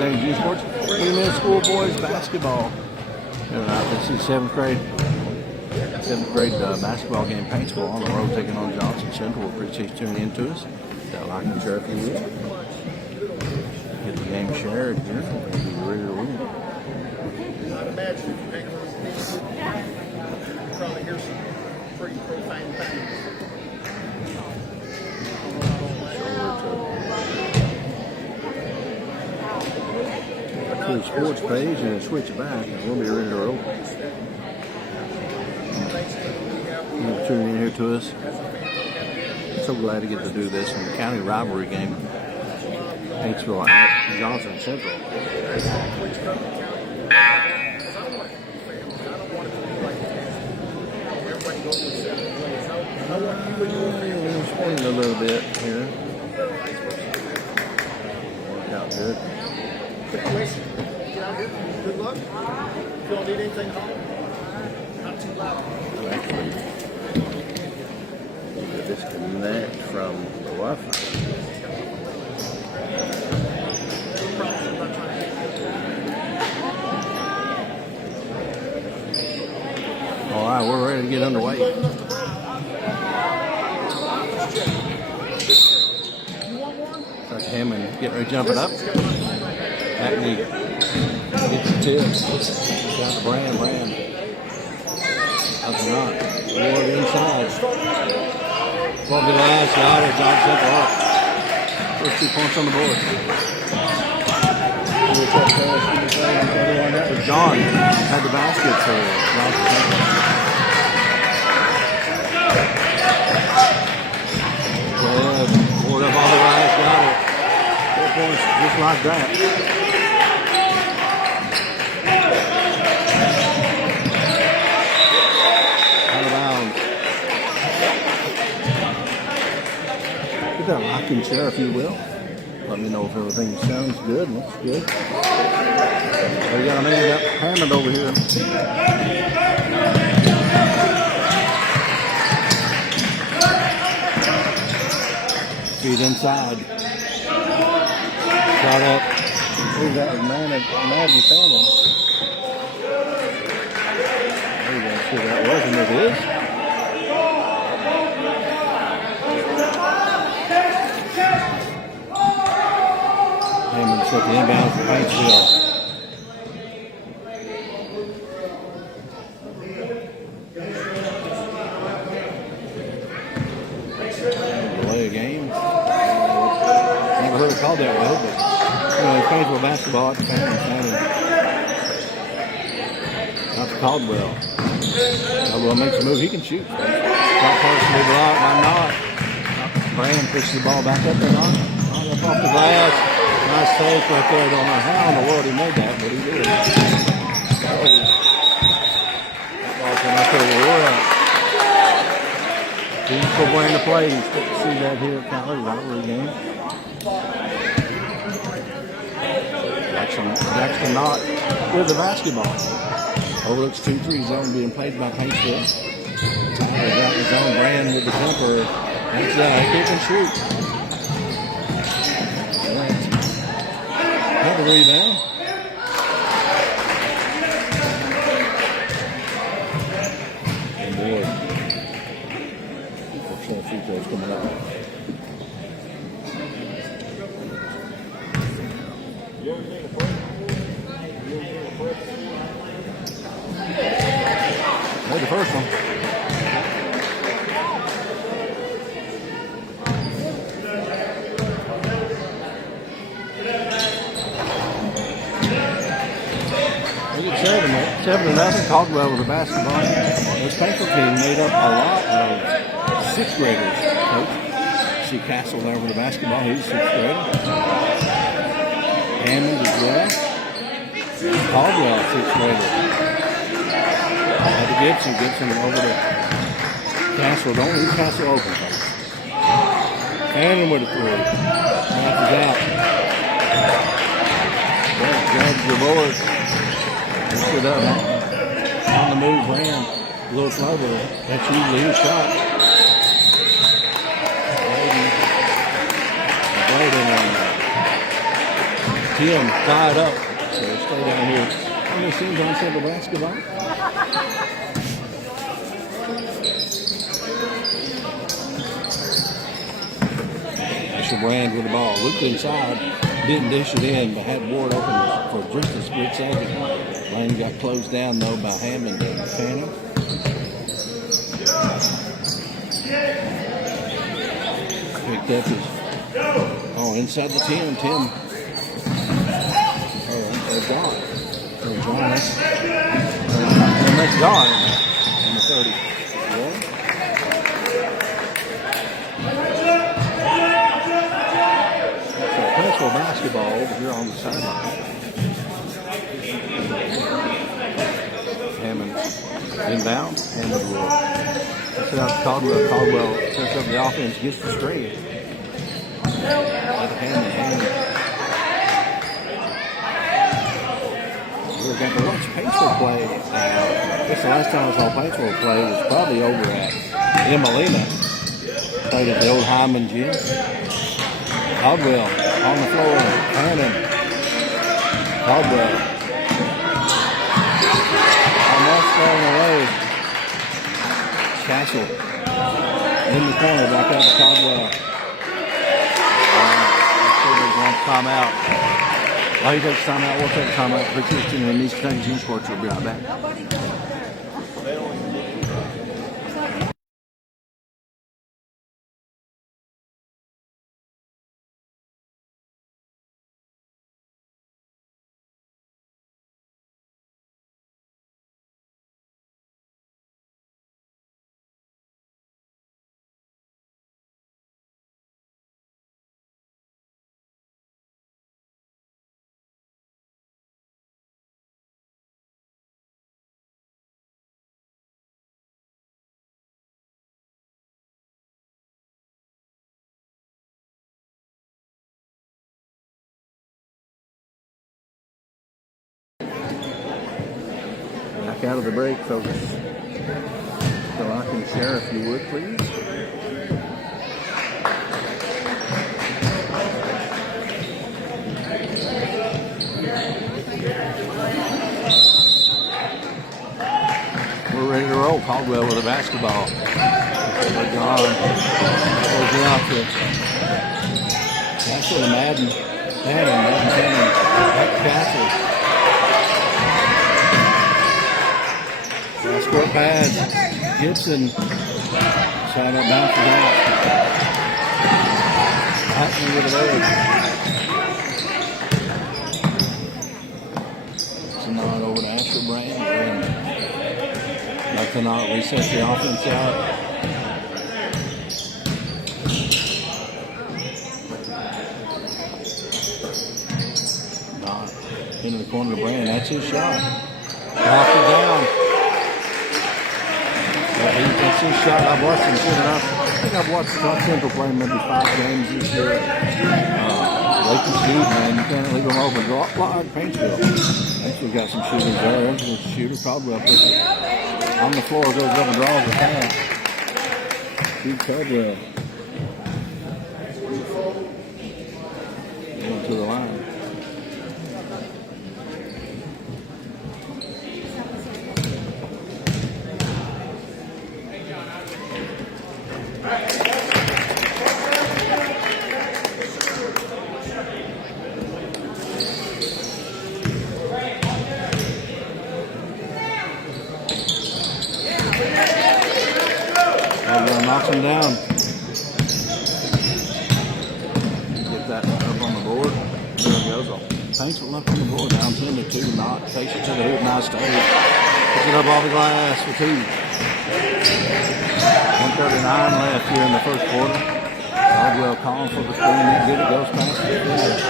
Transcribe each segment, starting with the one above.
Thank you, Sports. Female schoolboys basketball. This is seventh grade basketball game. Paintsville on the road taking on Johnson Central. We appreciate you tuning in to us. Like and share if you will. Get the game shared here. We'll be ready to win. I'd imagine if you hang around this, you probably hear some pretty profane things. To the sports page and then switch back, and we'll be ready to roll. You're tuning in here to us. So glad to get to do this in the county rivalry game. Paintsville at Johnson Central. Swing a little bit here. Worked out good. Good luck. If you don't need anything home, not too loud. Actually, disconnect from the Wi-Fi. All right, we're ready to get underway. Start Hammond getting ready to jump it up. Hackney gets the tip. Got the Brand. Up not. Ward inside. Won't be the last shot or John Central up. First 2 points on the board. That was John. Had the basket for Johnson Central. Ward up all the right. Got it. 4 points just like that. Get that lock and share if you will. Let me know if everything sounds good, looks good. We got a man got Hammond over here. Feet inside. Shot up. Who's that? Madden Fanning. There you go. See what that was, and it is. Set the inbound for Paintsville. Delay a game. Never heard it called that way, but Paintsville basketball at the Fanning. Not to Caldwell. Caldwell makes a move. He can shoot. Not partially blocked. Why not? Brand pushes the ball back up there. Not up off the glass. Nice take right there. I don't know how in the world he made that, but he did. That ball came out there where we're at. He's still playing the play. He's good to see that here at County rivalry game. Jackson not with the basketball. Overlooks 2-3 zone being played by Paintsville. Tyler's out his own Brand with the jumper. That's kick and shoot. Have a rebound. And boy, looks like free throws coming up. There's the first one. Seven to nothing. Caldwell with the basketball. This Paintsville team made up a lot of 6th graders. Coach, see Castle there with the basketball. He's a 6th grader. Hammond as well. Caldwell, 6th grader. To Gibson over to Castle. Don't leave Castle open. Hammond with a 3. Mouth is out. Grabs the board. Lift it up. On the move, Brand. A little clever. That's usually his shot. Braden Tim tied up. So stay down here. How many teams on Central basketball? Brand with the ball. Looked inside, didn't dish it in, but had Ward open for just a split second. Lane got closed down though by Hammond and Fanning. Picked up his inside the 10. Tim. They're gone. They're gone. And that's gone in the 30. Yeah. Paintsville basketball over here on the sideline. Hammond inbound. Hammond will set up Caldwell. Caldwell sets up the offense, gets the screen. Hammond. We're going to watch Paintsville play. I guess the last time I saw Paintsville play was probably over at Emelina. Played at the old Hyman gym. Caldwell on the floor. Hannon. Caldwell. Almost throwing away. Castle. In the corner, back out to Caldwell. Timeout. While he takes timeout, we'll take timeout. For Christian and these Kentucky Junior Sports will be right back. Back out of the break, folks. So I can share if you would, please. We're ready to roll. Caldwell with a basketball. We're gone. Goes the outfit. That's for the Madden. Castle. Score pass. Gibson. Side up, bounces out. Hutton with it over. It's a nod over to Asher Brand. Nothing out. Reset the offense out. Not into the corner to Brand. That's his shot. Knocked it down. That's his shot. I've watched him shoot enough. I think I've watched South Central play maybe 5 games this year. They can shoot, man. You can't leave them open. Go up like Paintsville. Paintsville got some shooters there. There's a shooter. Caldwell puts it on the floor, goes up and draws the pass. Shoot Caldwell. Going to the line. Knocks him down. Get that up on the board. There it goes. Paintsville up on the board. Down 10-2. Knott takes it to the hoop. Nice stay. Puts it up off the glass for 2. 1:39 left here in the first quarter. Caldwell calling for the screen. Didn't get it. Goes past the defender.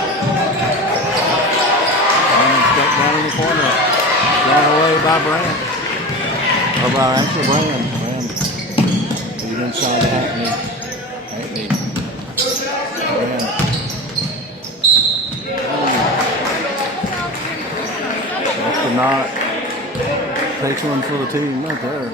And step down in the corner. Thrown away by Brand. Or by Asher Brand. Inside Hackney. That's the knot. Takes one for the team right there.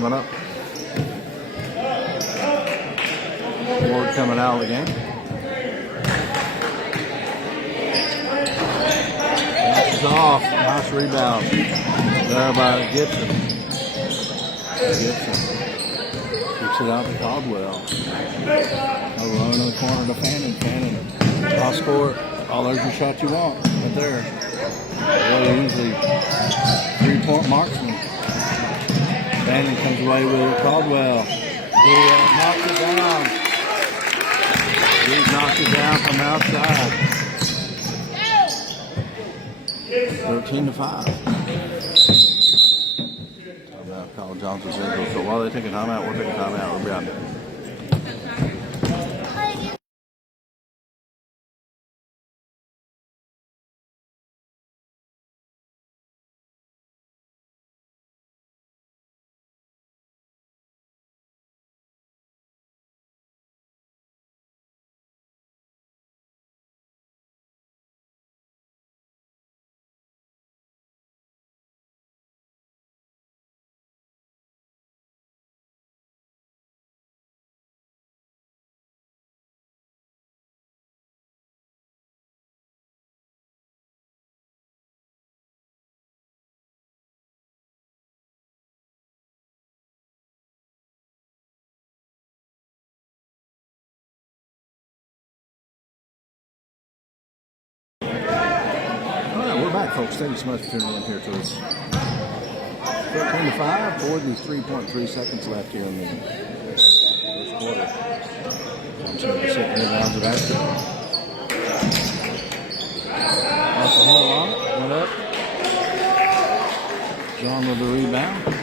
coming up. Ward coming out of the game. Bounces off. Nice rebound. There by Gibson. Gibson kicks it out to Caldwell. Alone in the corner to Fannin. Fannin. Cross court. Oh, there's your shot you want. Right there. Really easy. 3-point marksman. Fannin comes away with it. Caldwell. He knocks it down. He knocks it down from outside. 13-5. Call Johnson Central. So while they take a timeout, we'll take a timeout. We'll be out there. We're back, folks. Thank you so much for tuning in here to us. 13-5. 43.3 seconds left here in the first quarter. Thompson with the second inbounds of basketball. Off the handle on it. Went up. John with the rebound.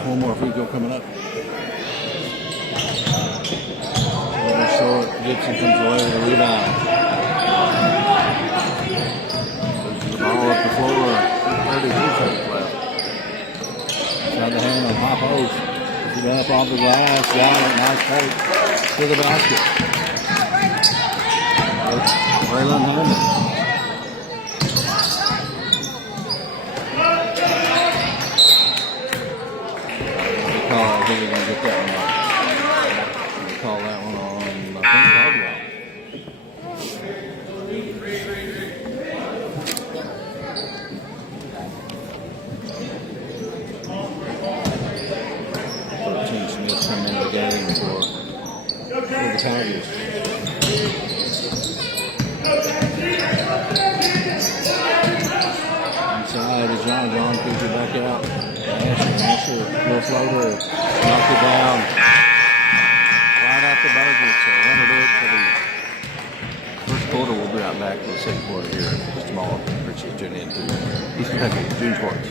One more free throw coming up. Over short. Gibson comes away with a rebound. Pushes the ball up the floor. 32 seconds left. Inside the hand on high post. Puts it up off the glass. Got it. Nice take to the basket. Braylon Hammond. I think we're going to get that one on. We'll call that one on, I think, Caldwell. Smith coming into the game for the Tigers. Inside is John. John picks it back out. Asher, full floater, knocked it down. Right at the buzzer, so that'll do it for the first quarter. We'll be right back for the second quarter here just tomorrow. Appreciate you tuning in to East Kentucky June Sports.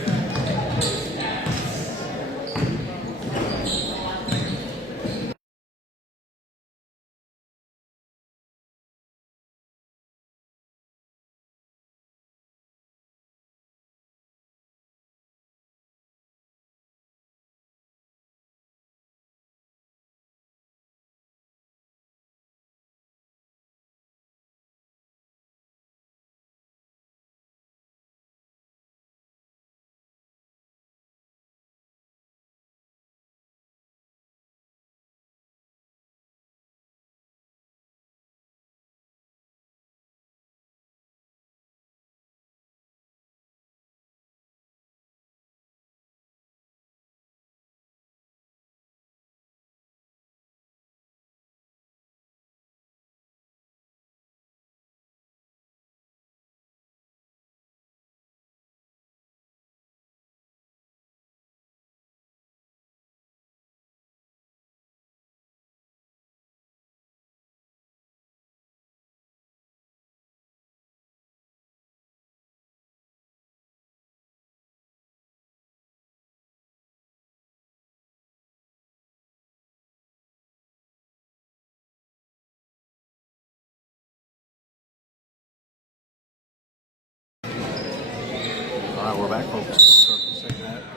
All right, we're back, folks. Start the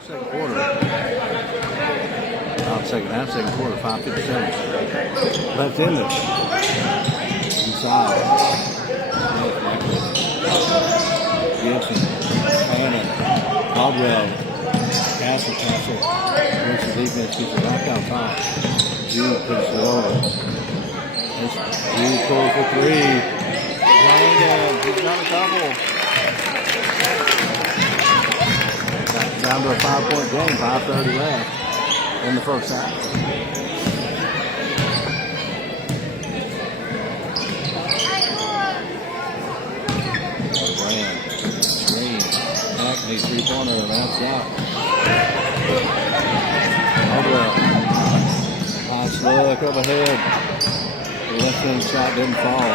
second quarter. Not second half, second quarter, 5:57. Left in this. Inside. Gibson. Fannin. Caldwell. Castle. Makes the defense, gets it back down top. Jude puts it over. Jude pulls for three. Brandon, he's got a double. Down to a 5-point game, 5:30 left in the first half. Brand, screen, Hackney, 3-pointer, and that's out. Caldwell, nice look up ahead. The left-hand shot didn't fall.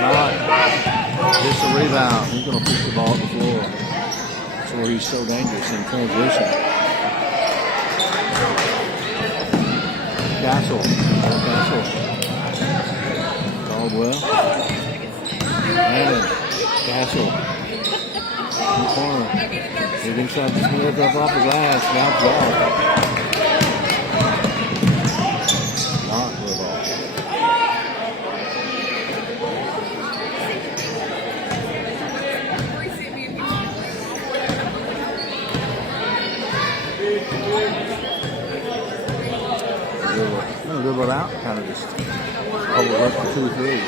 Not just a rebound. He's going to push the ball to the floor. That's where he's so dangerous in transition. Castle. Caldwell. Fannin. Castle. In the corner. He's inside the Smith up off the glass. Bounce off. Not for the ball. Dribble out, kind of just hold it up for 2 3.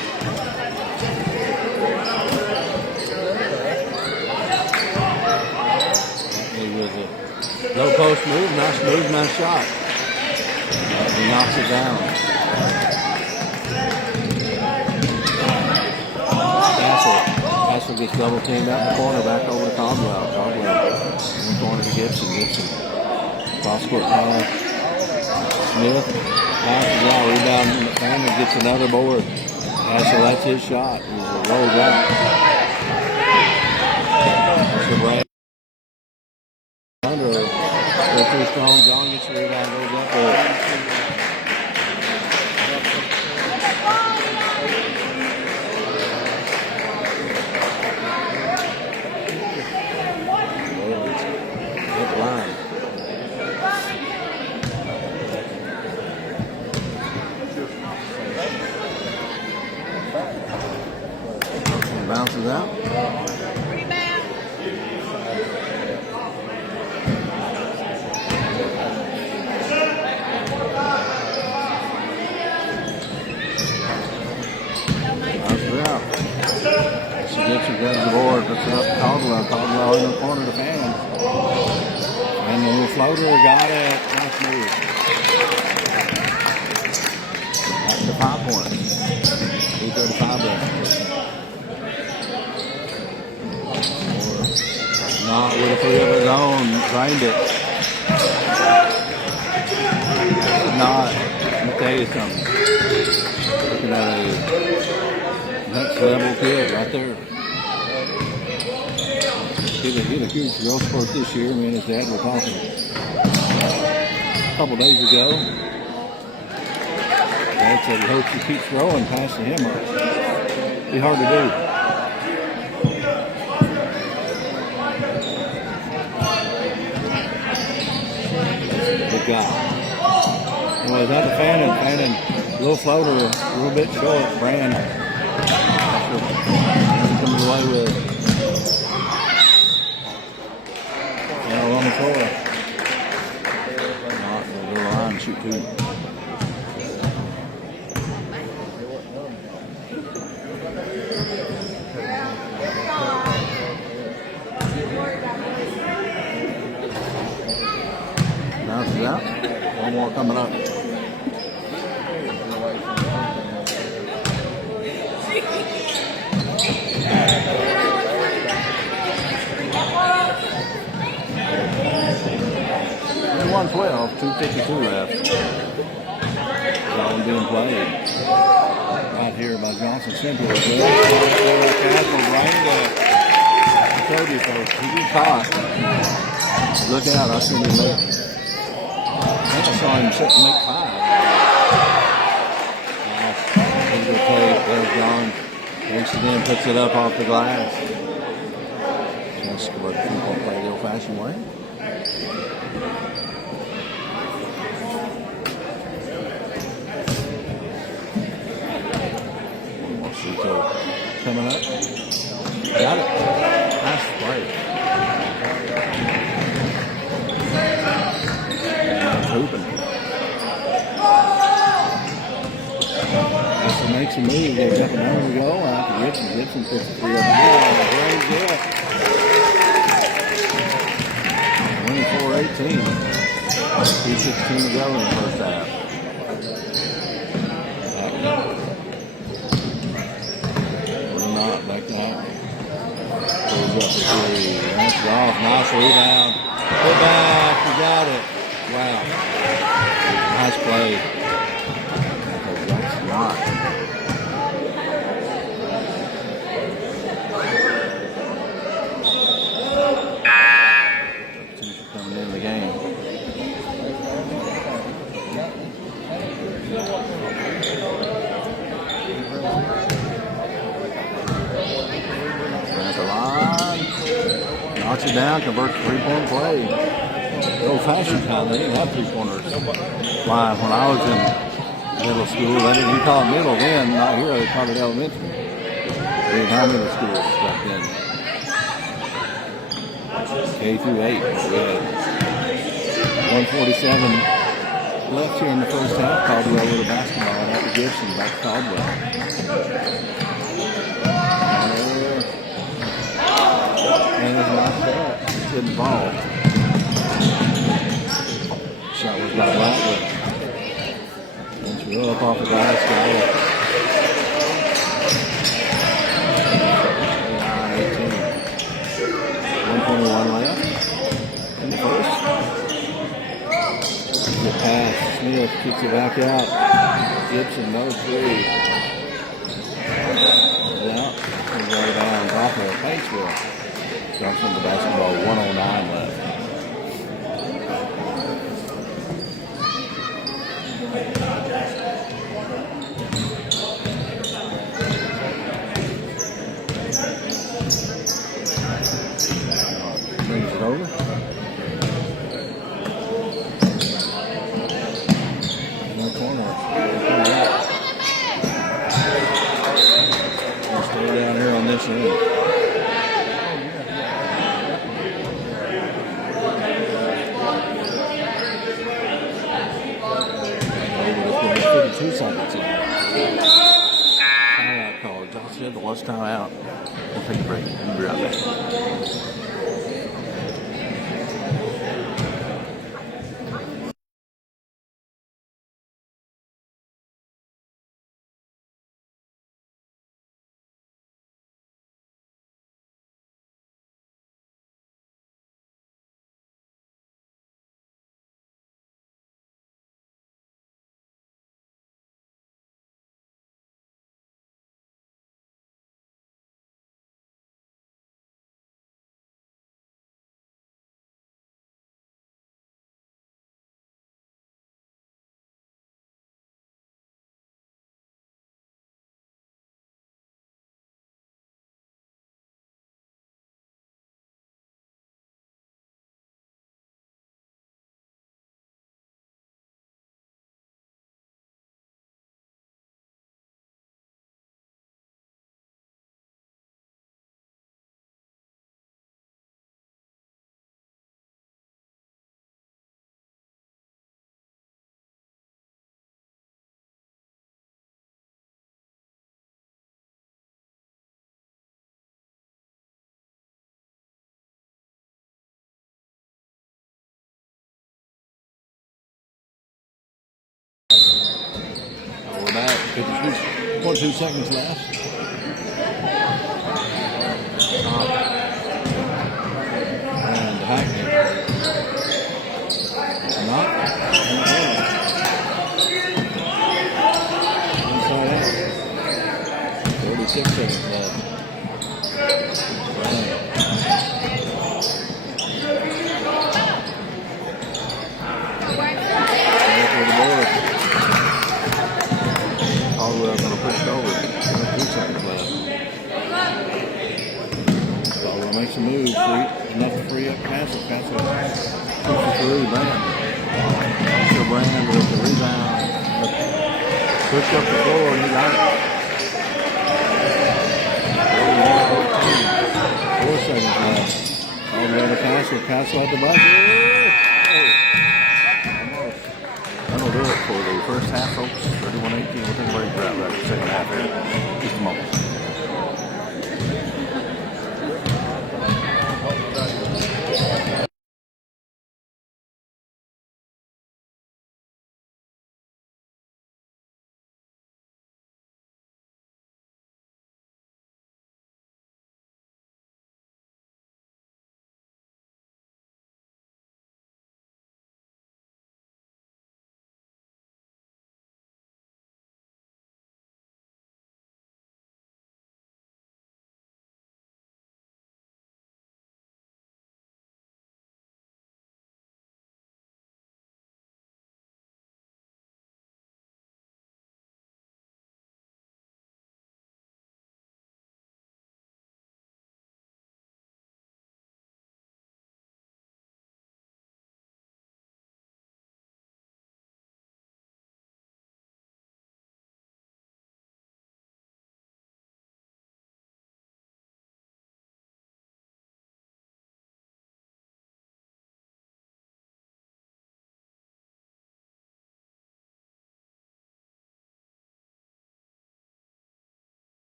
With a low post move, nice shot. He knocks it down. Castle gets double teamed out in the corner, back over to Caldwell. In the corner to Gibson. Cross court pass. Smith passes out, rebound. Fannin gets another board. Castle, that's his shot. He's rolled out. So right under. They're too strong. John gets the rebound, goes up there. Hit the line. Bounces out. Gibson grabs the board, puts it up to Caldwell. Caldwell in the corner to Fannin. And the little floater, got it. Nice move. Back to 5 points. 2:35 left. Not with a 3 of his own. Drained it. Not. Let me tell you something. Looking at a next level kid right there. He's a huge growth spurt this year. Me and his dad were talking a couple days ago. Dad said he hopes he keeps growing past him. Be hard to do. Good guy. Anyway, that's the Fannin. Little floater, a little bit short. Brand. Comes away with it. On the floor. Not the line, shoot 2. Bounces out. One more coming up. One 12, 2:52 left. All being played. Right here by Johnson Central. Castle drained it. I told you folks, he gets hot. Look out, I seen him make. I saw him make 5. Nice. He's going to play it. There's John. Takes it in, puts it up off the glass. Let's go let the football play the old-fashioned way. Marcito coming up. Got it. Nice play. And hooping. That's what makes a move. They're jumping over the goal line to Gibson. Gibson puts the 3 up the middle. Raised it up. 24-18. 2:16 to go in the first half. Back to that. Goes up to 3. That's off. Nice rebound. Put back. You got it. Wow. Nice play. That's not. Substitution coming in the game. At the line, knocks it down, converts 3-point play. The old-fashioned kind, they didn't have 3-pointers line when I was in middle school. They didn't even call it middle then, not here, they called it elementary. They didn't have middle schools back then. K through 8. We had 147 left here in the first half. Caldwell with a basketball and after Gibson back to Caldwell. And it's not that. Good ball. Shot was by Blackwood. Paintsville up off the glass. Got it. 1:21 left in the first. Good pass. Smith kicks it back out. Gibson, no 3. It's out. He's right down off of Paintsville. Jumps on the basketball, 1:09 left. Brings it over. In the corner. We'll stay down here on this end. Seconds left. Timeout call. Josh said the last timeout. We'll take a break. We'll be right back. We're back. 22 seconds left. And Hackney. Not. Inside out. 36 seconds left. Caldwell's going to push it over. 2 seconds. enough to free up Castle. Castle pushes through Brand. So Brand with the rebound. Push up the floor and he got it. 4 seconds left. All the way to Castle. Castle at the buzzer. Almost. That'll do it for the first half, folks. 31-18. We'll take a break for that second half here. Just a moment.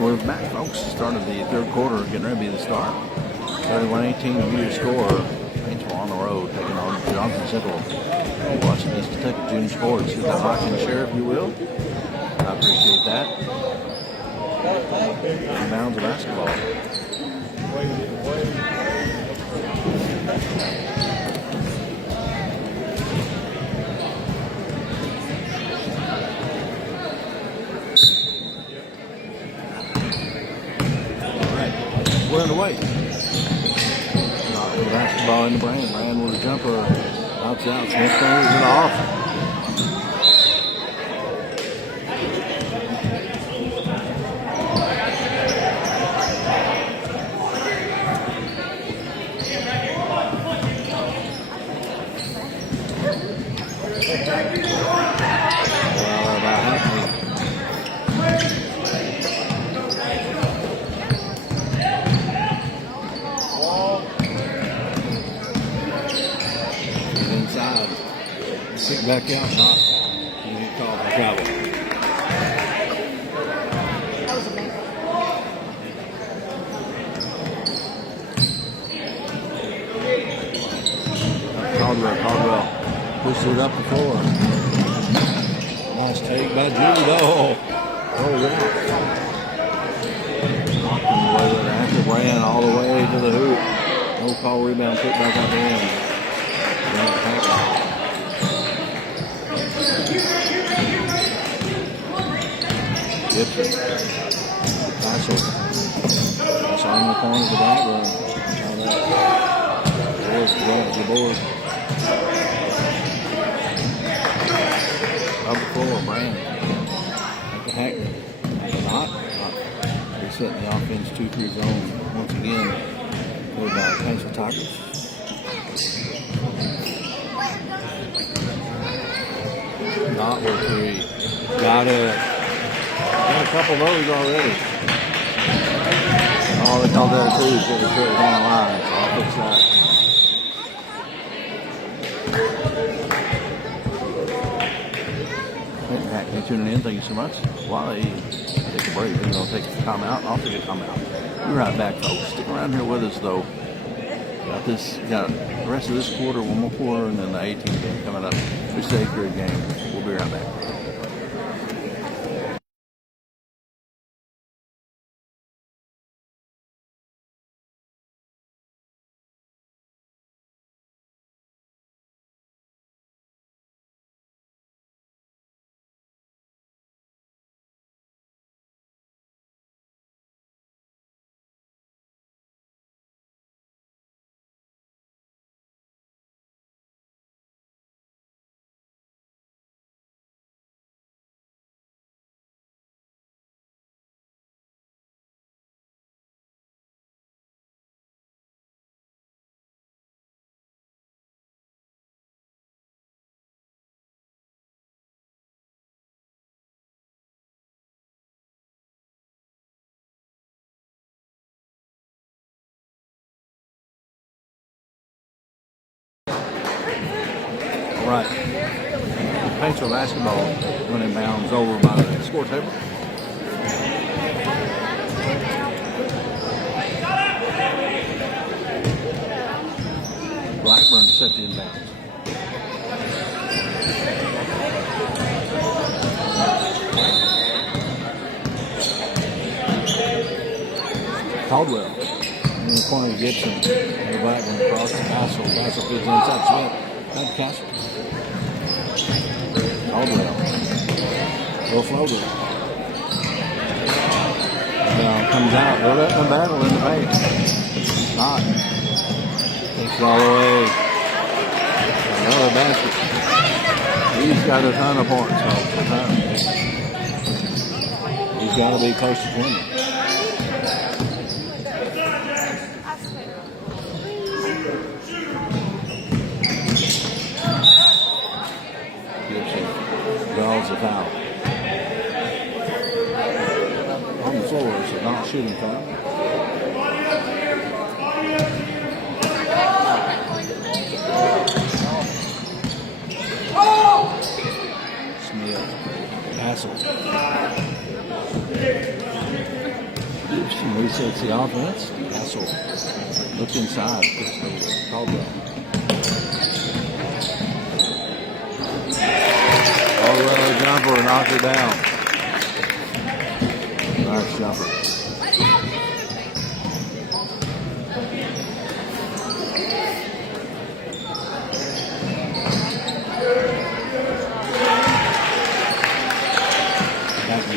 we're back, folks. Started the third quarter, getting ready to be the start. 31-18, your score. Paintsville on the road, taking on Johnson Central. You're watching East Kentucky Junior Sports. Hit that like and share if you will. I appreciate that. Inbounds of basketball. We're underway. Basketball in the Brand. Brand with a jumper. Outs out. Smith fingers it off. Kick back out, not. You get called for travel. Caldwell pushes it up the floor. Nice take by Judy. Oh, yeah. Knocking away with the ankle. Brand all the way to the hoop. No call, rebound, put back out the end. Gibson. That's on the corner of the back room. The board. Up the floor, Brand. At the Hackney. Not. Resetting the offense 2-3 zone once again. Played by Paintsville Tigers. Not with 3. Got it. Got a couple of those already. Oh, they called that a 2. Should have put it down the line. So I'll fix that. Hackney tuning in. Thank you so much. While they take a break, they're going to take a timeout. I'll take a timeout. We'll be right back, folks. Stick around here with us, though. Got the rest of this quarter, one more quarter, and then the 18th game coming up. It's the 8th grade game. We'll be right back. Right. Paintsville basketball went in bounds over by the score table. Blackburn set the inbounds. Caldwell in the corner of Gibson. And the Blackburn across to Castle. Castle feeds inside Smith. Back to Castle. Caldwell. Little floater. Comes out. They're letting them battle in the paint. Not. Takes it all the way. Another basket. He's got a ton of points. He's got to be close to 20. Draws the foul. On the floor, so not shooting foul. Smith. Castle. Resets the offense. Castle looks inside. Gets over Caldwell. Caldwell jumper, knocked her down. Nice jumper.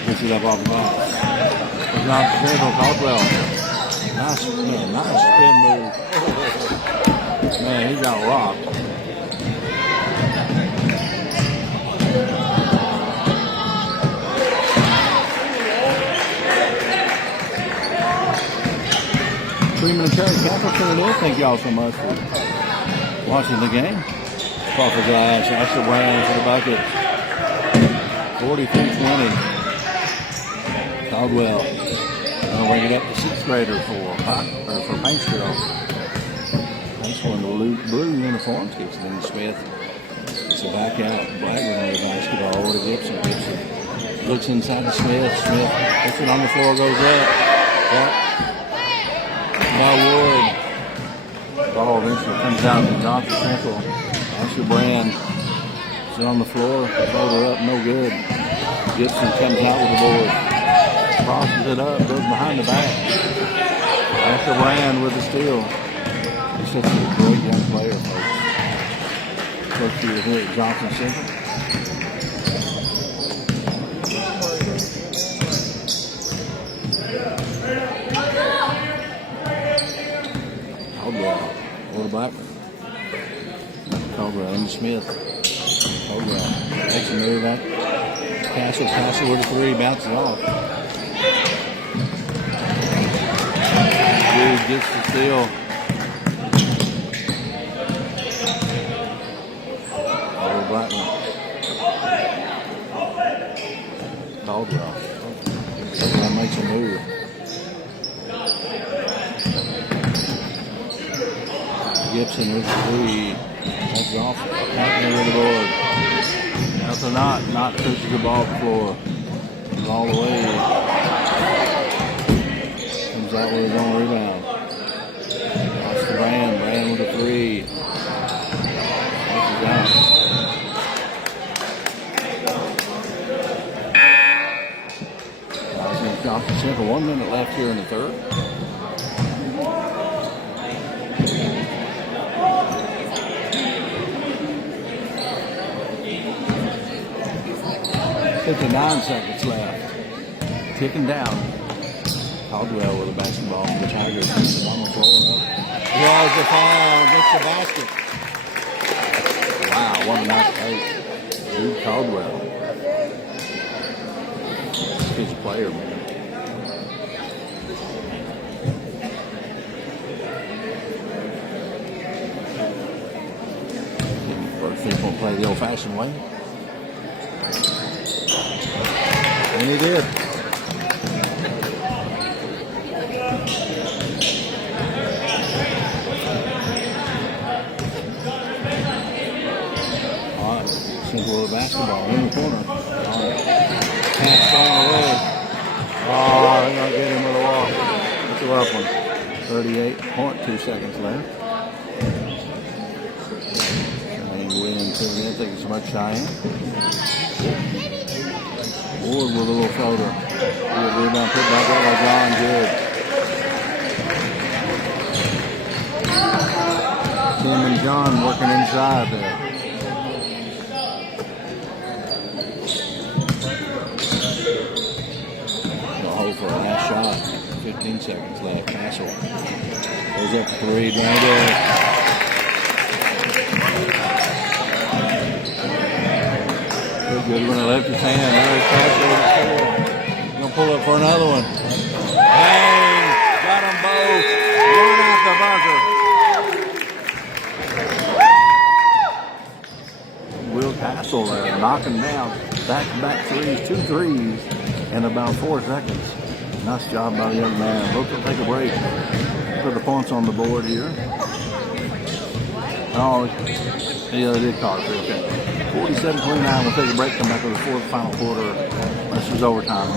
Puts it up off the box. It's not Central Caldwell. Nice, man, nice spin move. Man, he got rocked. Freeman and Terry Capital tuning in. Thank y'all so much for watching the game. Crawford Glass, Asher Brown for the bucket. 43-20. Caldwell. I'll bring it up to 6th grader for Paintsville. That's one of the blue uniforms. Gibson and Smith. It's a back out. Blackman on the basketball over to Gibson. Gibson looks inside to Smith. Smith puts it on the floor, goes up. By Wood. Ball eventually comes out to Johnson Central. Asher Brand is on the floor. Floater up, no good. Gibson comes out with the board. Crosses it up, goes behind the back. Asher Brand with the steal. He's such a great young player, folks. First year here at Johnson Central. Caldwell, over to Blackman. Caldwell into Smith. Caldwell makes a move up. Castle with a three, bounces off. Dude gets the steal. Over Blackman. Caldwell. Caldwell makes a move. Gibson with the three. That's off. Blackman with the board. That's a not touches the ball floor. All the way. Comes out with his own rebound. Lost to Brand. Brand with a three. Takes it out. Johnson Central, 1 minute left here in the third. $59 seconds left. Ticking down. Caldwell with a basketball for the Tigers. On the floor. Draws the foul. Gets the basket. Wow, what a nice take. Dude Caldwell. This kid's a player, man. First people play the old-fashioned way. And he did. All right, Central with the basketball in the corner. All right. Pass thrown away. Oh, they're going to get him with a walk. That's a rough one. 38.2 seconds left. Cheyenne Williams coming in. Thank you so much, Cheyenne. Ward with a little floater. Good rebound, put back up by John. Good. Tim and John working inside there. The hole for a last shot. 15 seconds left. Castle goes up to three. Down there. Good one, left his hand. Now he's Castle with the four. Gonna pull up for another one. Bang! Got them both. One out the buzzer. Will Castle there, knocking down back-to-back threes, 2 threes in about 4 seconds. Nice job by the young man. Looks to take a break. Put the points on the board here. Oh, yeah, they did call it. Okay. 47-29. We'll take a break, come back with the final quarter. This is overtime.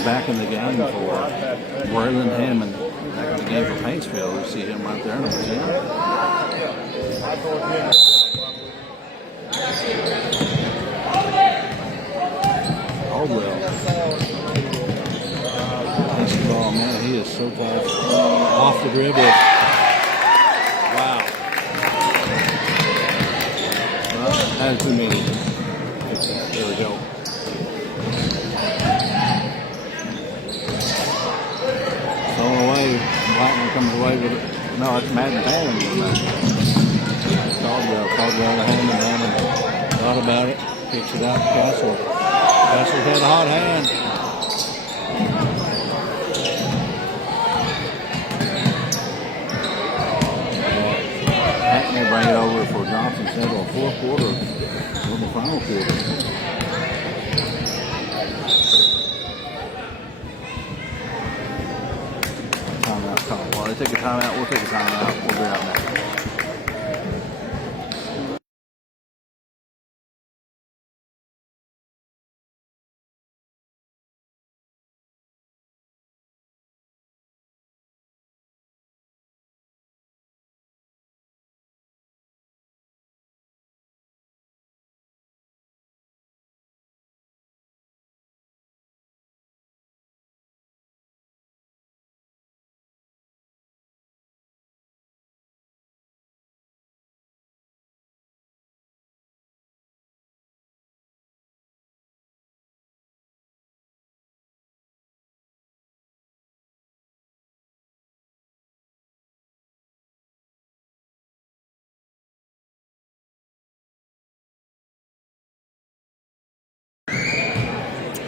He's back in the game for Braylon Hammond. Back in the game for Paintsville. We see him right there, number 10. Caldwell. That's the ball, man. He is so tough. Off the dribble. Wow. Well, that is too many. There we go. Thrown away. Blackman comes away with it. No, it's Madden Hammond. Caldwell to Hammond. Thought about it. Kicks it out to Castle. Castle's had a hot hand. Hackney bring it over for Johnson Central. Fourth quarter. Or the final quarter. Timeout call. While they take a timeout, we'll take a timeout. We'll be out next.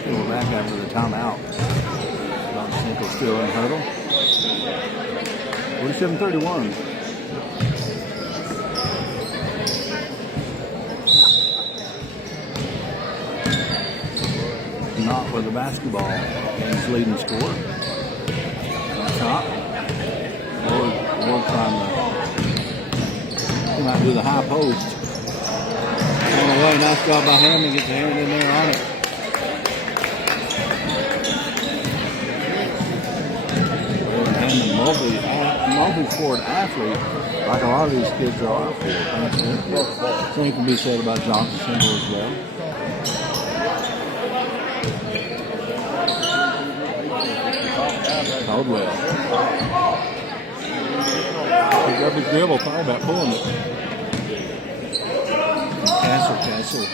We're back after the timeout. Johnson Central still in huddle. 47-31. Not with the basketball. Game's leading score. Up top. Ward trying to come out to the high post. On the way, nice job by Hammond. Gets the hand in there on it. Multi-sport athlete, like a lot of these kids are. Same can be said about Johnson Central as well. Caldwell. Picked up his dribble, thought about pulling it. Castle.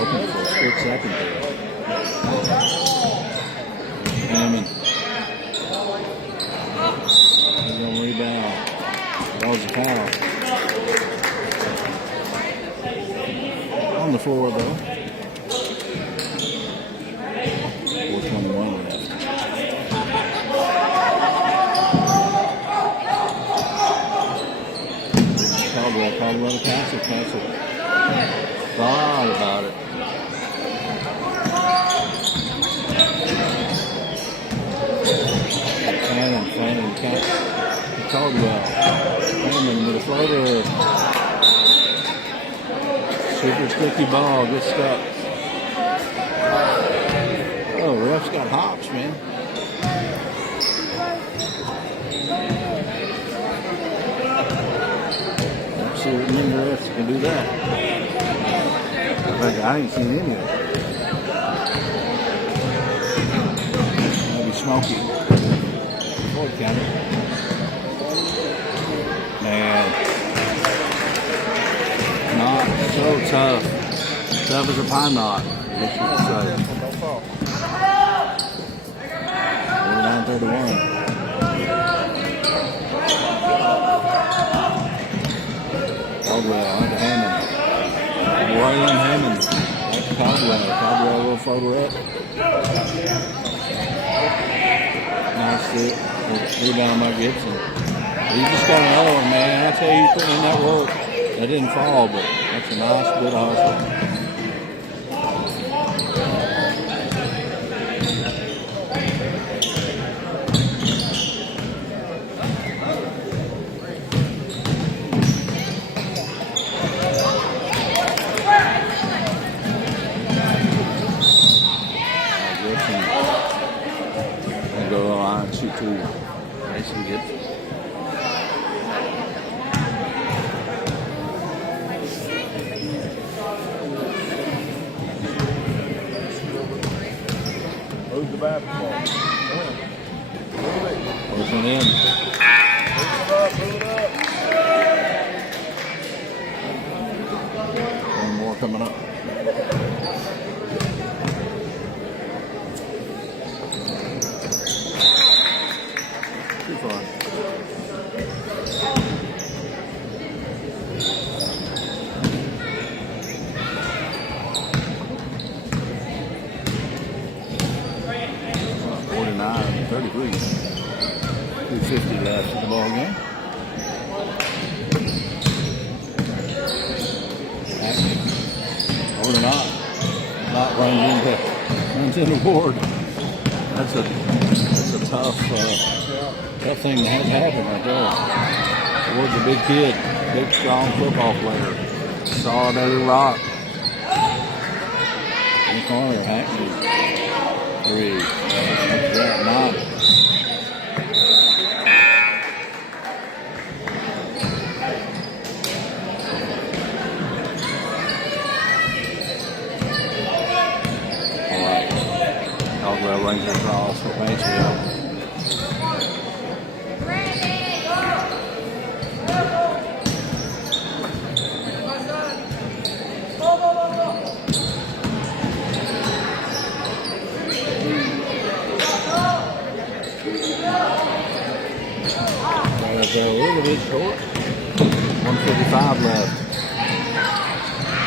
Open for a split second there. Hammond. He's going to rebound. That was a foul. On the floor, though. 4:21 left. Caldwell to Castle. Thought about it. Fanning, Caldwell. Hammond with a floater. Super sticky ball, gets stuck. Oh, ref's got hops, man. Let's see what many refs can do that. I ain't seen any of it. Maybe Smokey. Forward counter. Man. Not so tough. Tough as a pine knot, I guess you could say. 49-31. Caldwell onto Hammond. Braylon Hammond. That's Caldwell. Caldwell will photo up. Nice hit. Rebound by Gibson. He just got another one, man. I tell you, he's putting in that work. That didn't fall, but that's a nice bit of hustle. in. One more coming up. Too far. $49, 33. 250 left in the ball game. Or not runs into Ward. That's a tough thing to have happen right there. Ward's a big kid, big strong football player. Solid as a rock. In the corner, Hackney. 3. That's 9. Caldwell Rangers across for Paintsville. A little bit short. 155 left.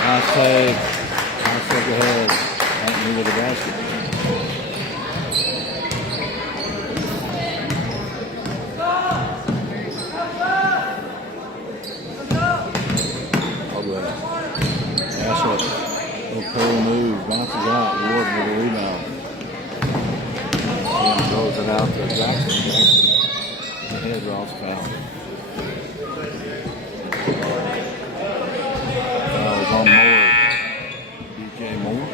Nice save. Nice look ahead. Hackney with the basket. Pass up. Little curl move. Bounces out. Ward with a rebound. And throws it out to Jackson. The head Ross foul. Fouls on Moore. DJ Moore.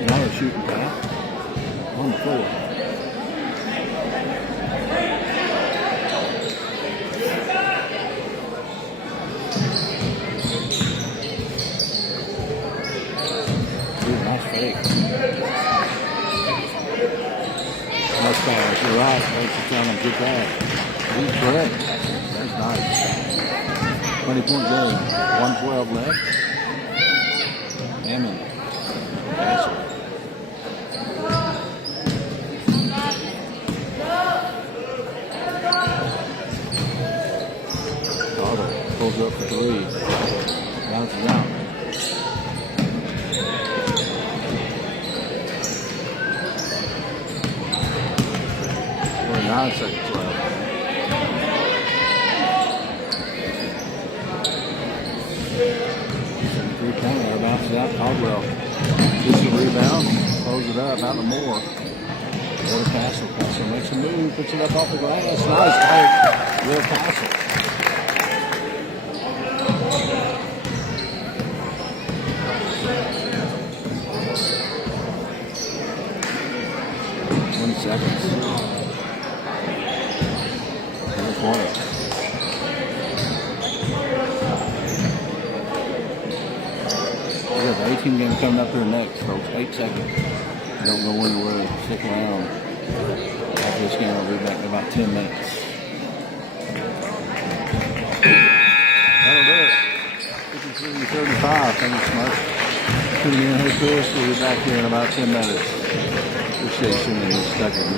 Another shooting foul on the floor. Nice fake. Nice pass. You're right. Thanks for telling him to get that. He's correct. That's nice. 20-point game. 112 left. Hammond. Castle. Carter pulls up for 3. Bounces out. 9 seconds left. 3-pointer bounces out. Caldwell gets the rebound, throws it up, out to Moore. Go to Castle. Castle makes a move, puts it up off the glass. Nice take. Will Castle. Seconds. Corner. We have the 18 game coming up here next, folks. 8 seconds. Don't go anywhere. Stick around. After this game, I'll be back in about 10 minutes. That'll do it. 53-35. Thank you so much. Tuning in here, Chris. We'll be back here in about 10 minutes. Appreciate you tuning in. Stuck in.